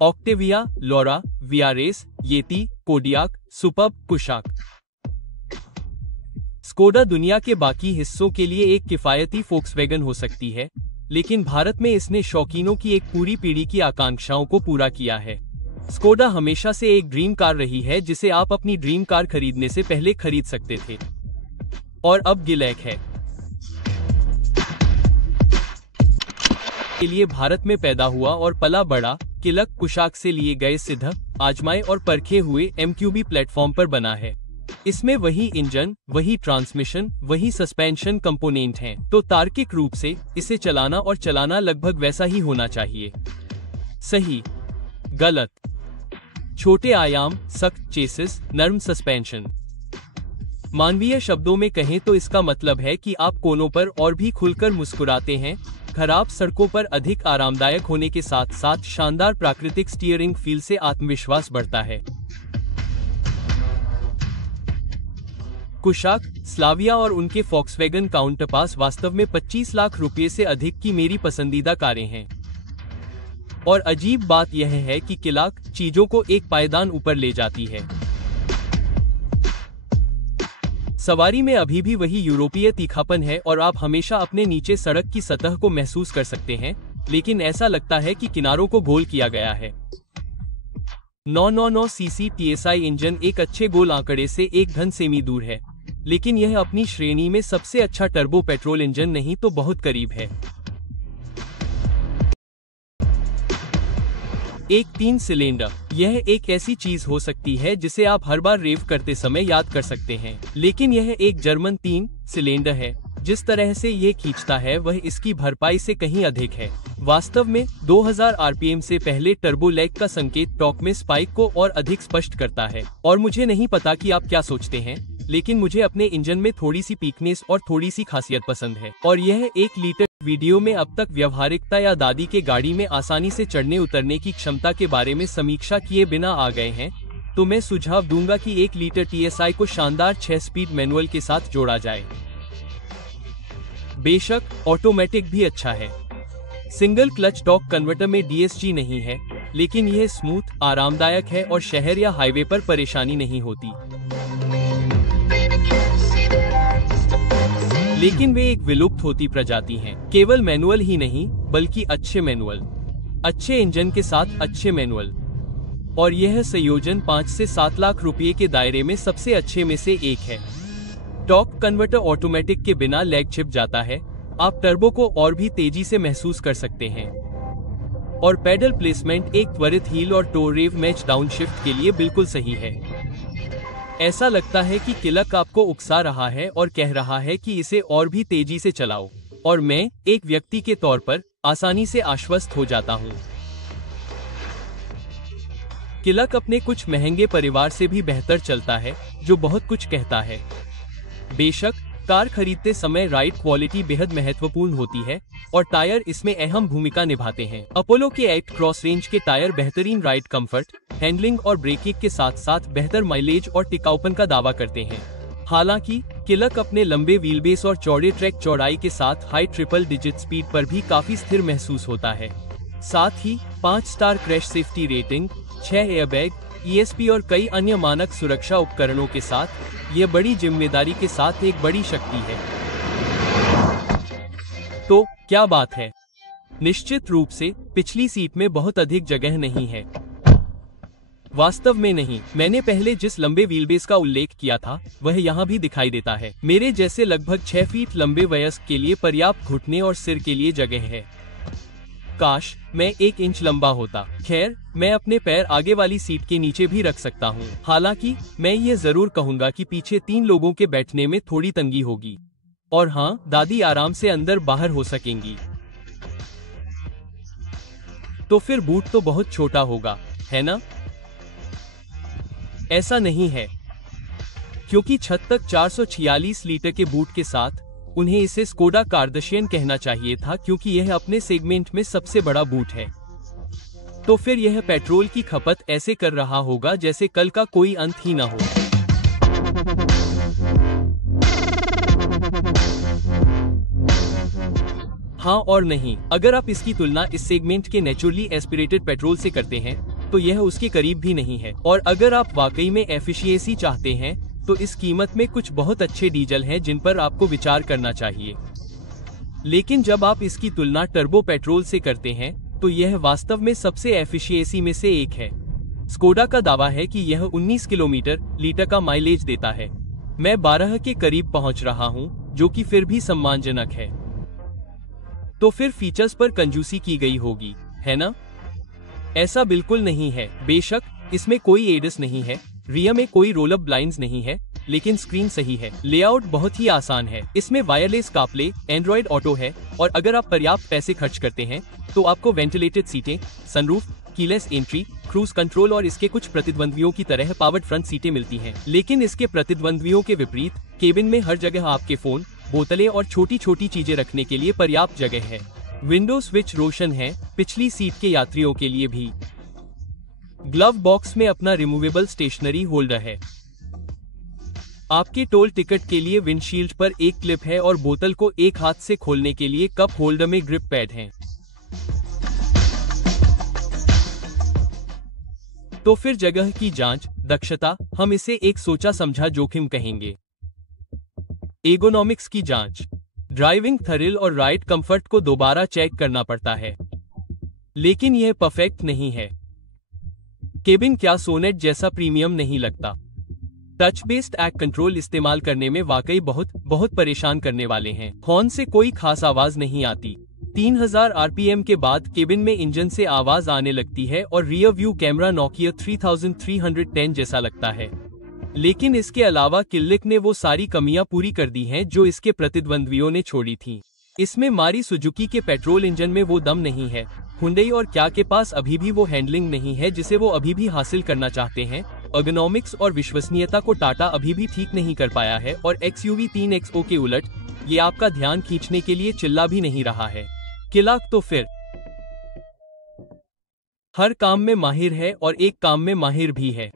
Octavia, Laura, वियारेस, येती, Kodiak, superb, Kushaq. Skoda दुनिया के बाकी हिस्सों के लिए एक किफायती फोक्सवैगन हो सकती है, लेकिन भारत में इसने शौकीनों की एक पूरी पीढ़ी की आकांक्षाओं को पूरा किया है। स्कोडा हमेशा से एक ड्रीम कार रही है जिसे आप अपनी ड्रीम कार खरीदने से पहले खरीद सकते थे, और अब गिलैक है। के लिए भारत में पैदा हुआ और पला बड़ा किलक कुशाक से लिए गए सिद्ध, आजमाए और परखे हुए MQB प्लेटफॉर्म पर बना है। इसमें वही इंजन, वही ट्रांसमिशन, वही सस्पेंशन कंपोनेंट हैं, तो तार्किक रूप से इसे चलाना और चलाना लगभग वैसा ही होना चाहिए। सही, गलत। छोटे आयाम, सख्त चेसिस, नर्म सस्पेंशन। मानवीय शब्दों में कहें तो इसका मतलब है कि आप कोनों पर और भी खुलकर मुस्कुराते हैं। खराब सड़कों पर अधिक आरामदायक होने के साथ साथ शानदार प्राकृतिक स्टीयरिंग फील से आत्मविश्वास बढ़ता है। कुशाक, स्लाविया और उनके फॉक्सवैगन काउंटरपास वास्तव में 25 लाख रुपए से अधिक की मेरी पसंदीदा कारें हैं। और अजीब बात यह है कि किलाक चीजों को एक पायदान ऊपर ले जाती है। सवारी में अभी भी वही यूरोपीय तीखापन है और आप हमेशा अपने नीचे सड़क की सतह को महसूस कर सकते हैं, लेकिन ऐसा लगता है कि किनारों को गोल किया गया है। 999 सीसी TSI इंजन एक अच्छे गोल आंकड़े से एक घन सेमी दूर है, लेकिन यह अपनी श्रेणी में सबसे अच्छा टर्बो पेट्रोल इंजन नहीं तो बहुत करीब है। एक 3 सिलेंडर, यह एक ऐसी चीज हो सकती है जिसे आप हर बार रेव करते समय याद कर सकते हैं, लेकिन यह एक जर्मन 3 सिलेंडर है। जिस तरह से ये खींचता है वह इसकी भरपाई से कहीं अधिक है। वास्तव में 2000 RPM से पहले टर्बो लैग का संकेत टॉर्क में स्पाइक को और अधिक स्पष्ट करता है। और मुझे नहीं पता कि आप क्या सोचते हैं, लेकिन मुझे अपने इंजन में थोड़ी सी पीकनेस और थोड़ी सी खासियत पसंद है। और यह 1 लीटर वीडियो में अब तक व्यवहारिकता या दादी के गाड़ी में आसानी से चढ़ने उतरने की क्षमता के बारे में समीक्षा किए बिना आ गए हैं, तो मैं सुझाव दूंगा कि 1 लीटर TSI को शानदार 6 स्पीड मैनुअल के साथ जोड़ा जाए। बेशक ऑटोमेटिक भी अच्छा है। सिंगल क्लच टॉर्क कन्वर्टर में DSG नहीं है, लेकिन यह स्मूथ, आरामदायक है और शहर या हाईवे पर परेशानी नहीं होती। लेकिन वे एक विलुप्त होती प्रजाति हैं। केवल मैनुअल ही नहीं, बल्कि अच्छे मैनुअल, अच्छे इंजन के साथ अच्छे मैनुअल। और यह संयोजन 5 से 7 लाख रुपए के दायरे में सबसे अच्छे में से एक है। टॉर्क कन्वर्टर ऑटोमेटिक के बिना लैग छिप जाता है, आप टर्बो को और भी तेजी से महसूस कर सकते हैं। और पेडल प्लेसमेंट एक त्वरित हील और toe rev match downshift के लिए बिल्कुल सही है। ऐसा लगता है कि किलक आपको उकसा रहा है और कह रहा है कि इसे और भी तेजी से चलाओ, और मैं एक व्यक्ति के तौर पर आसानी से आश्वस्त हो जाता हूँ। किलक अपने कुछ महंगे परिवार से भी बेहतर चलता है, जो बहुत कुछ कहता है। बेशक कार खरीदते समय राइड क्वालिटी बेहद महत्वपूर्ण होती है और टायर इसमें अहम भूमिका निभाते हैं। अपोलो के एक्ट क्रॉस रेंज के टायर बेहतरीन राइड कंफर्ट, हैंडलिंग और ब्रेकिंग के साथ साथ बेहतर माइलेज और टिकाऊपन का दावा करते हैं। हालांकि किलक अपने लंबे व्हीलबेस और चौड़े ट्रैक चौड़ाई के साथ हाई ट्रिपल डिजिट स्पीड पर भी काफी स्थिर महसूस होता है। साथ ही 5 star crash safety rating, 6 airbag, ESP और कई अन्य मानक सुरक्षा उपकरणों के साथ यह बड़ी जिम्मेदारी के साथ एक बड़ी शक्ति है। तो क्या बात है? निश्चित रूप से पिछली सीट में बहुत अधिक जगह नहीं है। वास्तव में नहीं, मैंने पहले जिस लंबे व्हीलबेस का उल्लेख किया था वह यहाँ भी दिखाई देता है। मेरे जैसे लगभग 6 फीट लंबे वयस्क के लिए पर्याप्त घुटने और सिर के लिए जगह है। काश मैं 1 इंच लंबा होता। खैर, मैं अपने पैर आगे वाली सीट के नीचे भी रख सकता हूँ। हालांकि मैं ये जरूर कहूंगा कि पीछे 3 लोगों के बैठने में थोड़ी तंगी होगी। और हाँ, दादी आराम से अंदर बाहर हो सकेंगी। तो फिर बूट तो बहुत छोटा होगा, है ना? ऐसा नहीं है, क्योंकि छत तक 446 लीटर के बूट के साथ उन्हें इसे स्कोडा कार्दाशियन कहना चाहिए था, क्योंकि यह अपने सेगमेंट में सबसे बड़ा बूट है। तो फिर यह पेट्रोल की खपत ऐसे कर रहा होगा जैसे कल का कोई अंत ही ना हो। हाँ और नहीं। अगर आप इसकी तुलना इस सेगमेंट के नेचुरली एस्पिरेटेड पेट्रोल से करते हैं तो यह उसके करीब भी नहीं है। और अगर आप वाकई में एफिशिएंसी चाहते हैं तो इस कीमत में कुछ बहुत अच्छे डीजल हैं जिन पर आपको विचार करना चाहिए। लेकिन जब आप इसकी तुलना टर्बो पेट्रोल से करते हैं तो यह वास्तव में सबसे एफिशिएंसी में से एक है। स्कोडा का दावा है कि यह 19 किलोमीटर लीटर का माइलेज देता है। मैं 12 के करीब पहुंच रहा हूं, जो कि फिर भी सम्मानजनक है। तो फिर फीचर्स पर कंजूसी की गई होगी, है ना? ऐसा बिल्कुल नहीं है। बेशक इसमें कोई एडस नहीं है, रियर में कोई रोल अप ब्लाइंड्स नहीं है, लेकिन स्क्रीन सही है। लेआउट बहुत ही आसान है। इसमें वायरलेस कारप्ले, एंड्रॉइड ऑटो है और अगर आप पर्याप्त पैसे खर्च करते हैं तो आपको वेंटिलेटेड सीटें, sunroof, keyless entry, cruise control और इसके कुछ प्रतिद्वंद्वियों की तरह पावर्ड फ्रंट सीटें मिलती हैं। लेकिन इसके प्रतिद्वंद्वियों के विपरीत केबिन में हर जगह आपके फोन, बोतलें और छोटी छोटी चीजें रखने के लिए पर्याप्त जगह है। विंडो स्विच रोशन है, पिछली सीट के यात्रियों के लिए भी। ग्लव बॉक्स में अपना रिमूवेबल स्टेशनरी होल्डर है। आपके टोल टिकट के लिए विंडशील्ड पर एक क्लिप है और बोतल को एक हाथ से खोलने के लिए कप होल्डर में ग्रिप पैड हैं। तो फिर जगह की जांच, दक्षता, हम इसे एक सोचा समझा जोखिम कहेंगे। एर्गोनॉमिक्स की जांच, ड्राइविंग थ्रिल और राइड कंफर्ट को दोबारा चेक करना पड़ता है, लेकिन यह परफेक्ट नहीं है। केबिन क्या सोनेट जैसा प्रीमियम नहीं लगता। टच बेस्ड एक्ट कंट्रोल इस्तेमाल करने में वाकई बहुत परेशान करने वाले हैं। हॉर्न से कोई खास आवाज नहीं आती। 3000 आरपीएम के बाद केबिन में इंजन से आवाज आने लगती है और रियर व्यू कैमरा नोकिया 3310 जैसा लगता है। लेकिन इसके अलावा किल्लिक ने वो सारी कमियां पूरी कर दी हैं जो इसके प्रतिद्वंद्वियों ने छोड़ी थीं। इसमें मारी सुजुकी के पेट्रोल इंजन में वो दम नहीं है। हुंडई और क्या के पास अभी भी वो हैंडलिंग नहीं है जिसे वो अभी भी हासिल करना चाहते हैं। एर्गोनॉमिक्स और विश्वसनीयता को टाटा अभी भी ठीक नहीं कर पाया है और XUV 3XO के उलट ये आपका ध्यान खींचने के लिए चिल्ला भी नहीं रहा है। किला तो फिर हर काम में माहिर है और एक काम में माहिर भी है।